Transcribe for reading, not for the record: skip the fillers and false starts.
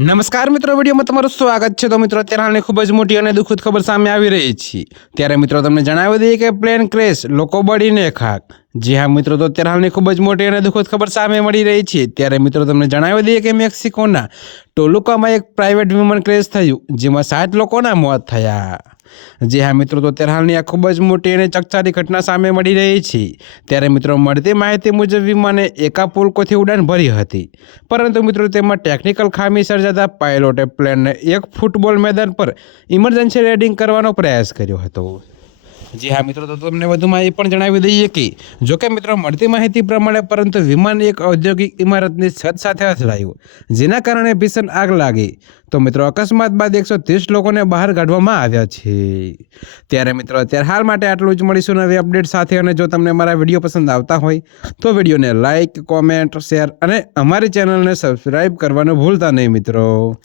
નમસ્કાર મિત્રો, વિડીયોમાં તમારું સ્વાગત છે। તો મિત્રો, અત્યારે હાલની ખૂબ જ મોટી અને દુઃખદ ખબર સામે આવી રહી છે। ત્યારે મિત્રો તમને જણાવી દઈએ કે પ્લેન ક્રેશ, લોકો બળીને ખાક। જી હા મિત્રો, તો અત્યારે હાલની ખૂબ જ મોટી અને દુઃખદ ખબર સામે મળી રહી છે। ત્યારે મિત્રો તમને જણાવી દઈએ કે મેક્સિકોના ટોલુકામાં એક પ્રાઇવેટ વિમાન ક્રેશ થયું, જેમાં 7 લોકોના મોત થયા। જી હા મિત્રો, તો અત્યારે હાલની આ ખૂબ જ મોટી અને ચકચારી ઘટના સામે મળી રહી છે। ત્યારે મિત્રો મળતી માહિતી મુજબ વિમાને એકાપુલ્કોથી ઉડાન ભરી હતી, પરંતુ મિત્રો તેમાં ટેકનિકલ ખામી સર્જાતા પાયલોટે પ્લેનને એક ફૂટબોલ મેદાન પર ઇમરજન્સી લેન્ડિંગ કરવાનો પ્રયાસ કર્યો હતો। જી હા મિત્રો, તો તમને વધુમાં એ પણ જણાવી દઈએ કે જોકે મિત્રો મળતી માહિતી પ્રમાણે પરંતુ વિમાન એક ઔદ્યોગિક ઇમારતની છત સાથે અથડાયું, જેના કારણે ભીષણ આગ લાગી। તો મિત્રો અકસ્માત બાદ 130 લોકોને બહાર કાઢવામાં આવ્યા છે। ત્યારે મિત્રો અત્યારે હાલ માટે આટલું જ। મળીશું નવી અપડેટ સાથે, અને જો તમને મારા વિડીયો પસંદ આવતા હોય તો વિડીયોને લાઇક, કોમેન્ટ, શેર અને અમારી ચેનલને સબસ્ક્રાઈબ કરવાનું ભૂલતા નહીં મિત્રો।